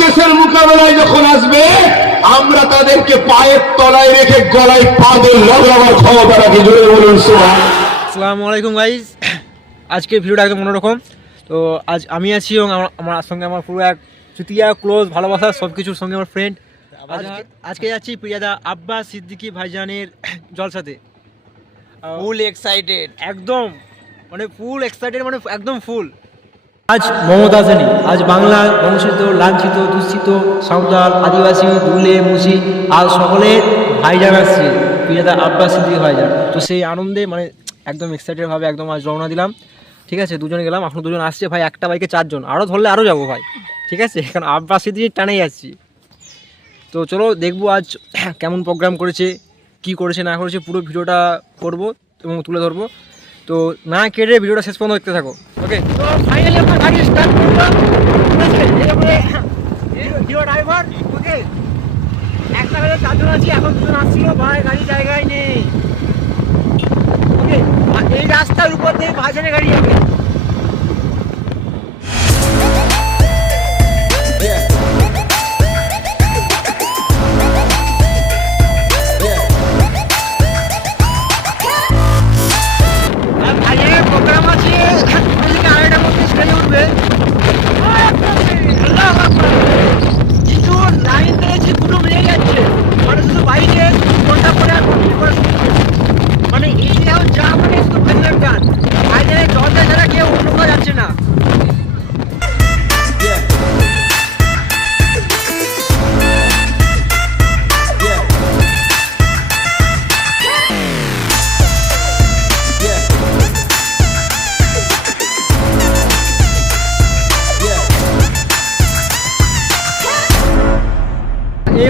দেশের মোকাবেলায় যখন আসবে আমরা তাদেরকে পায়ের তলায় রেখে গলায় পা দিয়ে লগলাবার ক্ষমতা রাখি। জোরে বলুন সুবহান। আসসালামু আলাইকুম গাইজ আজকের ভিডিওটা একদম অন্যরকম। তো আজ আমি আছি এবং আমার আমার সঙ্গে আমার পুরো এক চুতিয়া ক্লোজ ভালোবাসা সব কিছুর সঙ্গে আমার ফ্রেন্ড আজকে আজকে? যাচ্ছি প্রিয়াদা আব্বাস সিদ্দিকি ভাইজানের জলসাতে। ফুল এক্সাইটেড একদম মানে ফুল এক্সাইটেড মানে একদম ফুল আজ মমতা সেনী আজ বাংলা বংশিত, লাঞ্ছিত, দূষিত, সাঁওতাল, আদিবাসী, দুলে, মুসি আজ সকলের ভাইজান আসছে। প্রিয়াদা আব্বাস সিদ্দিকি ভাইজান। তো সেই আনন্দে মানে একদম এক্সাইটেড ভাবে একদম আজ রওনা দিলাম। ঠিক আছে, দুজনে গেলাম, এখন দুজন আসছে। ভাই, একটা বাইকে চারজন। আরও ধরলে আরও যাব ভাই। ঠিক আছে, কারণ আব্বাস সিদ্দিকি টানেই যাচ্ছি তো চলো দেখব আজ কেমন প্রোগ্রাম করেছে, কি করেছে, না করেছে, পুরো ভিডিওটা করব এবং তুলে ধরবো। তো না কেটে ভিডিওটা শেষ পর্যন্ত দেখতে থাকো। ওকে তো ফাইনালি আমরা গাড়ি স্টার্ট করলাম। জিও ড্রাইভার ওকে একটা গাড়ি চারজন আছি, এখন দুজন আসছিল। ভাই, গাড়ি জায়গায় নেই। ওকে এই রাস্তার উপর দিয়ে বাজারে গাড়ি যাবে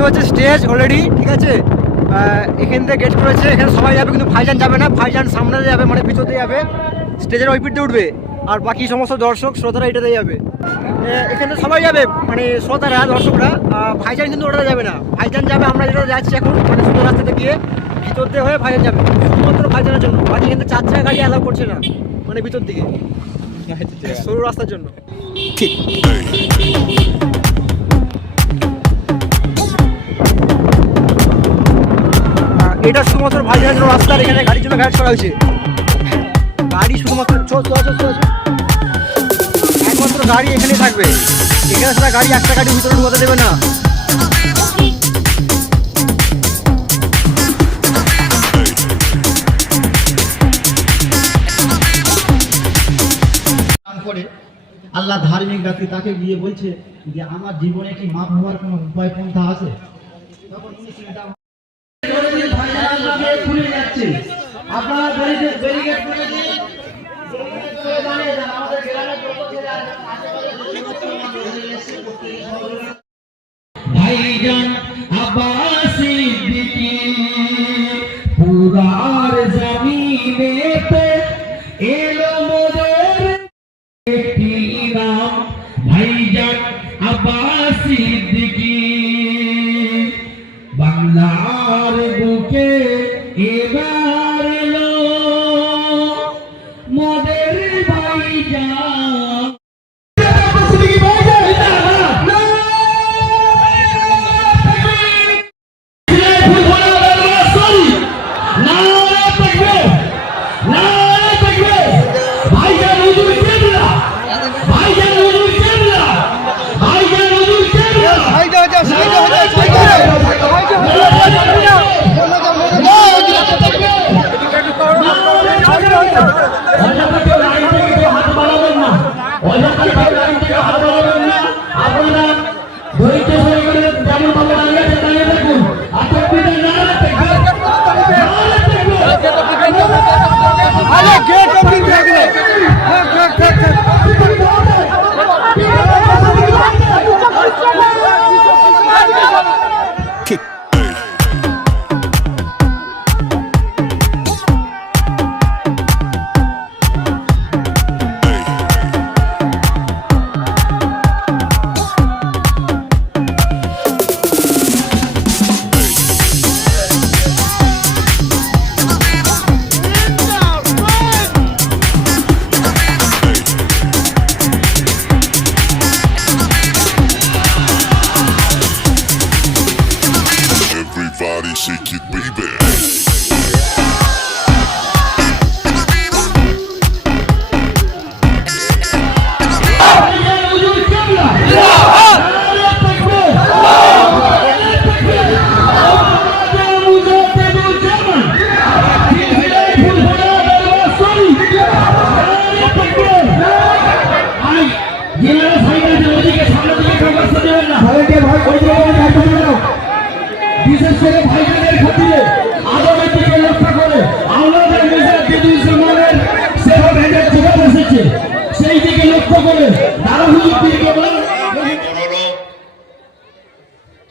হচ্ছে স্টেজ অলরেডি ঠিক আছে? এখান থেকে গেট করেছে এখানে সবাই যাবে কিন্তু ভাইজান যাবে না। ভাইজান সামনে যাবে মানে দিয়ে যাবে। স্টেজের ওই পিঠ দিয়ে উঠবে। আর বাকি সমস্ত দর্শক শ্রোতারা এটাতে যাবে। এখানে সবাই যাবে মানে শ্রোতারা দর্শকরা। ভাইজান কিন্তু ওটা যাবে না। ভাইজান যাবে আমরা যেটা যাচ্ছি এখন মানে সুন্দর রাস্তাতে গিয়ে ভিতর দিয়ে হয়ে ভাইজান যাবে। শুধুমাত্র ভাইজানের জন্য। বাকি কিন্তু চার চাকা গাড়ি অ্যালাউ করছে না মানে ভিতর দিকে। সরু রাস্তার জন্য। আহ, এটা শুধুমাত্র ভাইজানের জন্য রাস্তার এখানে গাড়ির জন্য গাইড করা হয়েছে গাড়ি শুধুমাত্র একমাত্র গাড়ি এখানেই থাকবে। এখানে সারা গাড়ি একটা গাড়ি ভিতরে ঢুকাতে দেবে না। আল্লাহ ধার্মিক ব্যক্তি তাকে গিয়ে বলছে যে, আমার জীবনে কি মাপ হওয়ার কোনো উপায় পন্থা আছে? খুলে যাচ্ছে আপনারা ব্যারিকেড। আমাদের গ্রামের যত ছেলে আশেপাশে করতে সহযোগিতা ভাইজান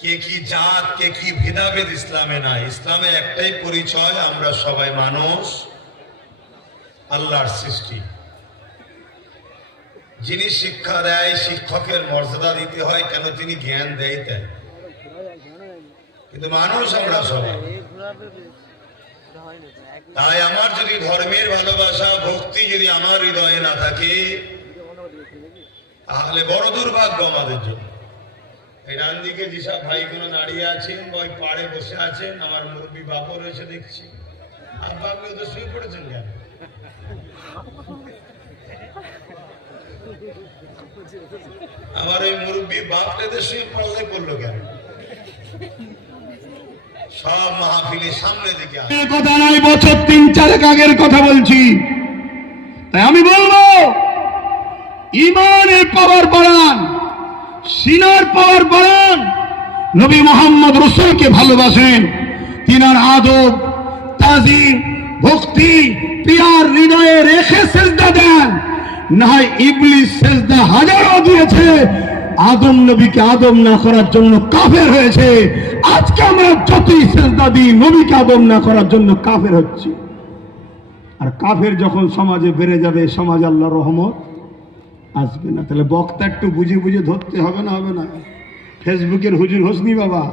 কে কি জাত, কে কি ভেদাভেদ ইসলামে নাই? ইসলামে একটাই পরিচয়, আমরা সবাই মানুষ। আল্লাহর সৃষ্টি। যিনি শিক্ষা দেয়, শিক্ষকের মর্যাদা দিতে হয়, কেন তিনি জ্ঞান দেয় কিন্তু মানুষ আমরা সবাই। তাই আমার যদি ধর্মের ভালোবাসা, ভক্তি যদি আমার হৃদয়ে না থাকে তাহলে বড় দুর্ভাগ্য আমাদের জন্য। এই ডান দিকে যেসব ভাইগুলো দাঁড়িয়ে আছেন বা পাড়ে বসে আছেন? আমার মুরব্বী বাপও রয়েছে দেখছি। আব্বা তো শুয়ে পড়েছেন কেন? আমার ওই মুরব্বী বাপটাতে শুয়ে পড়লে করল কেন? সব মাহফিলের সামনে দিকে কথা নয়, বছর তিন চারেক আগের কথা বলছি। তাই আমি বলব ইমানের পাওয়ার বাড়ান, সিনার পাওয়ার বাড়ান। নবী মোহাম্মদ রসুলকে ভালোবাসেন। তিনার আদব তাজিম ভক্তি, পিয়ার হৃদয়ে রেখে সেজদা দেন। না হয় ইবলিস সেজদা হাজারও দিয়েছে। আদম নবীকে আদম না করার জন্য কাফের হয়েছে। আজকে আমরা যতই সেজদা দিই, নবীকে আদম না করার জন্য কাফের হচ্ছি। আর কাফের যখন সমাজে বেড়ে যাবে, সমাজ আল্লাহ রহমত। আসবে না। তাহলে বক্তা একটু বুঝে বুঝে ধরতে হবে না হবে না? ফেসবুকের হুজুর হোসনি বাবা,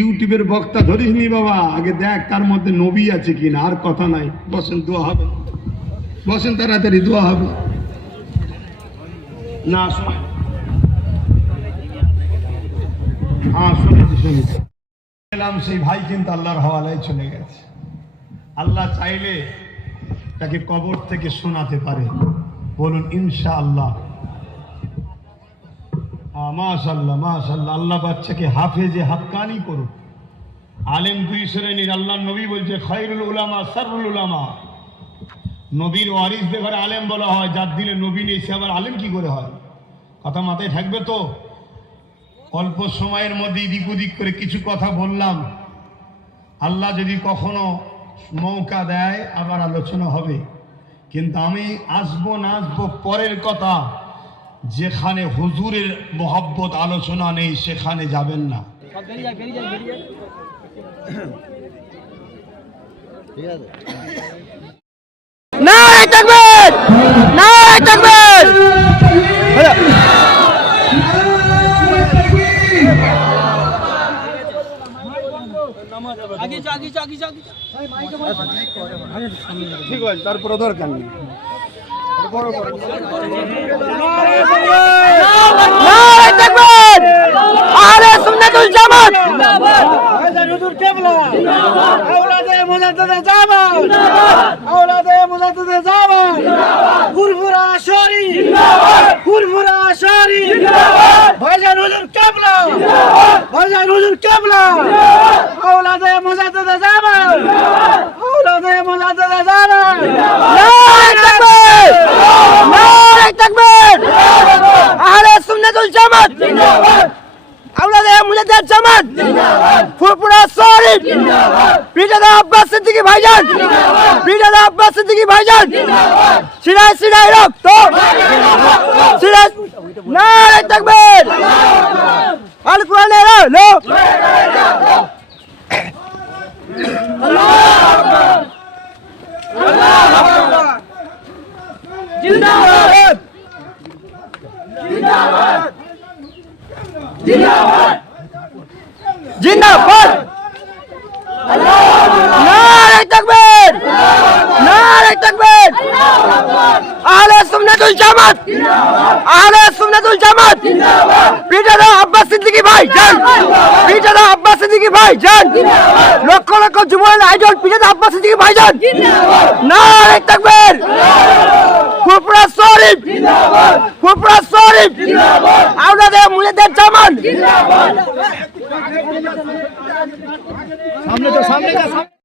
ইউটিউবের বক্তা ধরিসনি বাবা। আগে দেখ তার মধ্যে নবী আছে কি না, আর কথা নাই। বসেন, দোয়া হবে। বসেন, তাড়াতাড়ি দোয়া হবে। না হ্যাঁ এলাম, সেই ভাই কিন্তু আল্লাহর হওয়ালায় চলে গেছে। আল্লাহ চাইলে তাকে কবর থেকে শোনাতে পারে। বলুন ইনশা আল্লাহ মাশাল্লাহ মাশাল্লাহ আল্লাহ বাচ্চাকে হাফেজে হাক্কানি করুক। আলেম দুই শ্রেণির আল্লাহ নবী বলছে খৈরুল উলামা সারুল উলামা। নবীর ওয়ারিসদের ঘরে আলেম বলা হয়, যার দিলে নবী নেই, সে আবার আলেম কি করে হয়? কথা মাথায় থাকবে তো? অল্প সময়ের মধ্যে এদিক ওদিক করে কিছু কথা বললাম। আল্লাহ যদি কখনো মৌকা দেয়, আবার আলোচনা হবে। কিন্তু আমি আসব না আসব পরের কথা। যেখানে হুজুরের মহব্বত আলোচনা নেই সেখানে যাবেন না। নারায় নারায় তাকবীর আহলে সুন্নাতুল জামাত ফুরফুরা শরী ফুরফুরা আশারি। ভাইজান হুজুর কেবলা। ভাইজান হুজুর কেবলা। আওলাদে মুজাদ্দিদ জামান আওলাদে মুজাদ্দিদ জামান নারায় তাকবীর। নারায় তাকবীর। আহলে সুন্নাতুল জামাত। আওলাদে মুজাদ্দিদ জামাত। ফুরফুরা শরীফ পিটাদা আব্বাস সিদ্দিকী ভাইজান। পিটাদা আব্বাস সিদ্দিকী ভাইজান। সিরায় সিরায় রক্ত। সিরায় নারায় তাকবীর আল কোরআনের আলো জিন্দাবাদ নারায় তাকবীর নারায় তাকবীর আহলে সুন্নাতুল জামাত। আহলে সুন্নাতুল জামাত। পিটাদা আব্বাস সিদ্দিকী ভাই জান পিটাদা আব্বাস সিদ্দিকী ভাই জান লক্ষ লক্ষ যুবকের আইডল পিটাদা আব্বাস সিদ্দিকী ভাই জান নারায় তাকবীর। ফুরফুরা শরীফ। ফুরফুরা শরীফ। আওলাদে মুজাদ্দিদ জামান। সামনে তো সামনে।